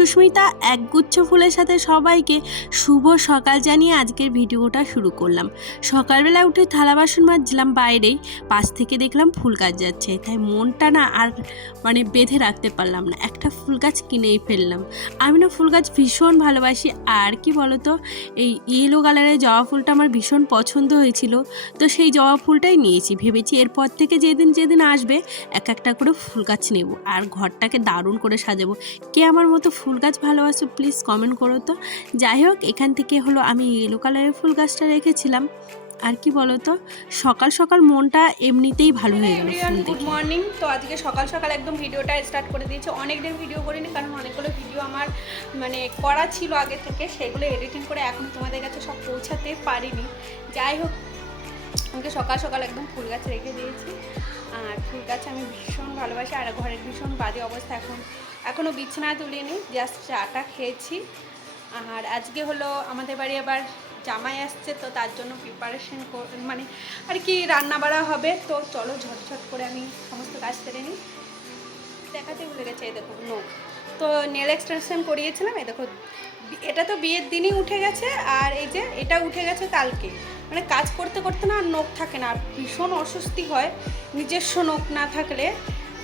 সুস্মিতা। একগুচ্ছ ফুলের সাথে সবাইকে শুভ সকাল জানিয়ে আজকের ভিডিওটা শুরু করলাম। সকালবেলা উঠে থালা বাসন মাজছিলাম, বাইরেই পাশ থেকে দেখলাম ফুল গাছ যাচ্ছে, তাই মনটা না আর বেঁধে রাখতে পারলাম না, একটা ফুল গাছ কিনেই ফেললাম। আমি না ফুল গাছ ভীষণ ভালোবাসি, আর কি বলতো এই ইয়েলো কালারের জবা ফুলটা আমার ভীষণ পছন্দ হয়েছিল, তো সেই জবা ফুলটাই নিয়েছি। ভেবেছি এরপর থেকে যেদিন আসবে এক একটা করে ফুল গাছ নেব আর ঘরটাকে দারুণ করে সাজাবো। কে আমার মতো ফুল গাছ ভালোবাসো প্লিজ কমেন্ট করো তো। যাই হোক, এখান থেকে হলো আমি ইয়েলো কালারের ফুল গাছটা রেখেছিলাম। আর কি বলতো, সকাল সকাল মনটা এমনিতেই ভালো হয়ে গেল। Good morning. তো আজকে সকাল সকাল একদম ভিডিওটা স্টার্ট করে দিয়েছি। অনেক দিন ভিডিও করিনি, কারণ অনেকগুলো ভিডিও আমার করা ছিল আগে থেকে, সেগুলো এডিটিং করে এখন তোমাদের কাছে সব পৌঁছাতে পারিনি। যাই হোক, আমাকে সকাল সকাল একদম ফুল গাছ রেখে দিয়েছি। আর ফুল গাছ আমি ভীষণ ভালোবাসি। আর ঘরের ভীষণ বাজে অবস্থা, এখনও বিছানা তুলিনি, জাস্ট চাটা খেয়েছি। আর আজকে হলো আমাদের বাড়ি আবার জামাই আসছে, তো তার জন্য প্রিপারেশন আর কি রান্না বাড়া হবে। তো চলো ঝটঝট করে আমি সমস্ত কাজ সেরে নিই। দেখাতে ভুলে গেছে, এই দেখো নোখ। তো নেল এক্সটেনশন করিয়েছিলাম, এই দেখো এটা তো বিয়ের দিনই উঠে গেছে, আর এই যে এটা উঠে গেছে কালকে। কাজ করতে করতে না আর নখ থাকে না, আর ভীষণ অস্বস্তি হয় নিজস্ব নখ না থাকলে।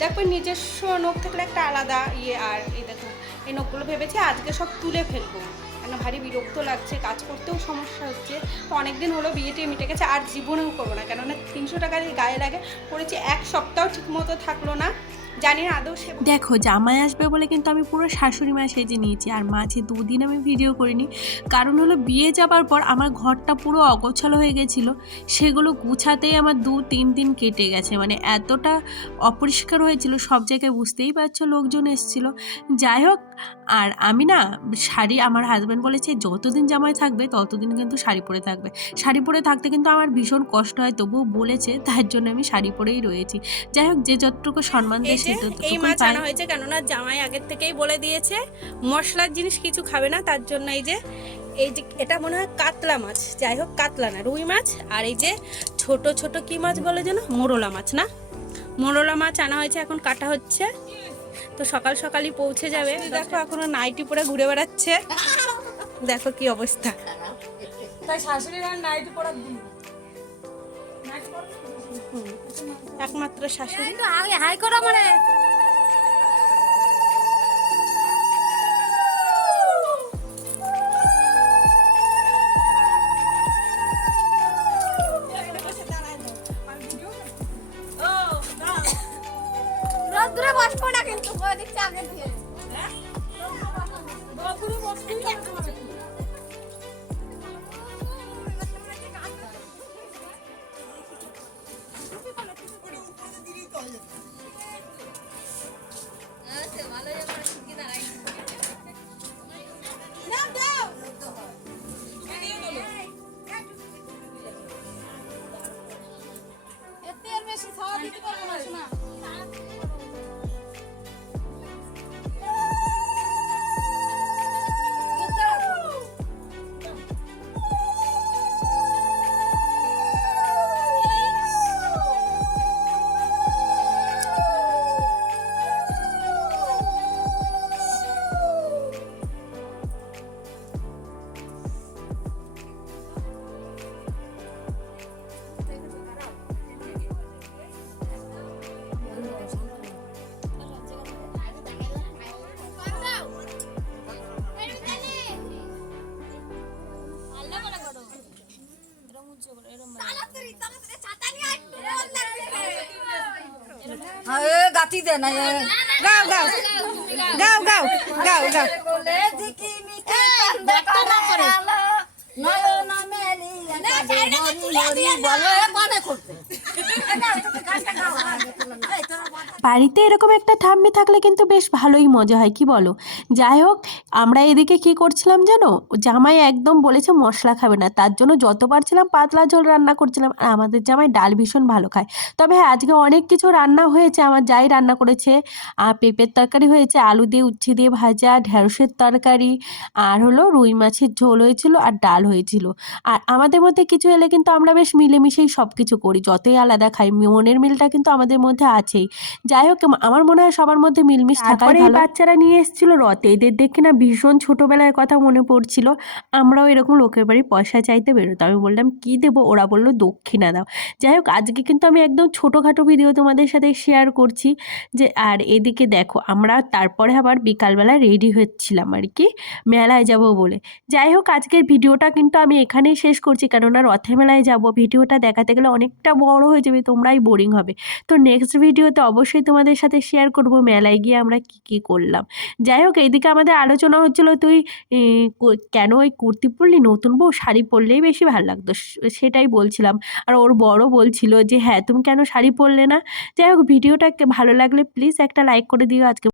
দেখো নিজস্ব নখ থাকলে একটা আলাদা ইয়ে। আর এই দেখো এই নখগুলো ভেবেছি আজকে সব তুলে ফেলবো, কেন ভারী বিরক্ত লাগছে, কাজ করতেও সমস্যা হচ্ছে। তো অনেকদিন হলো বিয়েটি মিটে গেছে, আর জীবনেও করবো না, কেননা 300 টাকা গায়ে লাগে করেছি, এক সপ্তাহ ঠিক মতো থাকলো না। জানি না আদৌ সে। দেখো, জামাই আসবে বলে কিন্তু আমি পুরো শাশুড়ি মা সেজে নিয়েছি, আর মাঝে 2 দিন আমি ভিডিও করিনি, কারণ হলো বিয়ে যাবার পর আমার ঘরটা পুরো অগোছালো হয়ে গেছিলো। সেগুলো গুছাতেই আমার 2-3 দিন কেটে গেছে, এতটা অপরিষ্কার হয়েছিল সব জায়গায়, বুঝতেই পারছো লোকজন এসেছিলো। যাই হোক, আর আমি না শাড়ি, আমার হাজব্যান্ড বলেছে যতদিন জামাই থাকবে ততদিন কিন্তু শাড়ি পরে থাকবে। শাড়ি পরে থাকতে কিন্তু আমার ভীষণ কষ্ট হয়, তবুও বলেছে, তার জন্য আমি শাড়ি পরেই রয়েছি। যাই হোক, যে যতটুকু সম্মান দেয় এই মাছ আনা হয়েছে, কেননা জামাই আগের থেকেই বলে দিয়েছে মশলার জিনিস কিছু খাবে না, তার জন্য এই যে এটা মনে হয় কাতলা মাছ, যাই হোক কাতলা না, রুই মাছ। আর এই যে ছোট ছোট কি মাছ বলে যেন, মোরলা মাছ না, মোরলা মাছ আনা হয়েছে, এখন কাটা হচ্ছে। তো সকাল সকালই পৌঁছে যাবে। দেখো এখনো নাইটি পরে ঘুরে বেড়াচ্ছে, দেখো কি অবস্থা। তাই শাশুড়ি নাইটি পরা দিন একমাত্র শাশুড়ি। হাই করা দূরে বসবো না, কিন্তু দিকটা আগে দিয়ে গাতি দে না, গাও গাও গাও গাও গাও গাও। বাড়িতে এরকম একটা ঠাম্মি থাকলে কিন্তু বেশ ভালোই মজা হয়, কি বলো? যাই হোক, আমরা এদিকে কি করছিলাম জানো, জামাই একদম বলেছে মশলা খাবে না, তার জন্য যত পারছিলাম পাতলা ঝোল রান্না করছিলাম। আর আমাদের জামাই ডাল ভীষণ ভালো খায়। তবে হ্যাঁ, আজকে অনেক কিছু রান্না হয়েছে, আমার যাই রান্না করেছে। পেঁপের তরকারি হয়েছে, আলু দিয়ে উচ্ছে দিয়ে ভাজা, ঢেঁড়সের তরকারি, আর হলো রুই মাছের ঝোল হয়েছিল, আর ডাল হয়েছিল। আর আমাদের মধ্যে কিছু এলে কিন্তু আমরা বেশ মিলেমিশেই সব কিছু করি, যতই আলাদা খাই মনের মিলটা কিন্তু আমাদের মধ্যে আছেই। যাই হোক আমার মনে হয় সবার মধ্যে মিলমিশ থাকাই ভালো। বাচ্চারা নিয়ে এসেছিল রথে, এদের দেখে না ভীষণ ছোটোবেলার কথা মনে পড়ছিল। আমরাও এরকম লোকের বাড়ি পয়সা চাইতে বেরোতো, আমি বললাম কি দেবো, ওরা বললো দক্ষিণা দাও। যাই হোক আজকে কিন্তু আমি একদম ছোটোখাটো ভিডিও তোমাদের সাথে শেয়ার করছি যে, আর এদিকে দেখো আমরা তারপরে আবার বিকালবেলা রেডি হচ্ছিলাম আর কি মেলায় যাব বলে। যাই হোক আজকের ভিডিওটা কিন্তু আমি এখানেই শেষ করছি, কেননা রথে মেলায় যাব, ভিডিওটা দেখাতে গেলে অনেকটা বড় হয়ে যাবে, তোমরাই বোরিং হবে। তো নেক্সট ভিডিওতে অবশ্যই তোমাদের সাথে শেয়ার করব মেলায় গিয়ে আমরা কি করলাম। যাই হোক এইদিকে আমাদের আলোচনা হচ্ছিল, তুই কেন ওই কুর্তি পরলি, নতুন বউ শাড়ি পরলেই বেশি ভালো লাগতো, সেটাই বলছিলাম। আর ওর বড় বলছিল যে হ্যাঁ তুমি কেন শাড়ি পরলে না। যাই হোক ভিডিওটা ভালো লাগলে প্লিজ একটা লাইক করে দিও। আজকে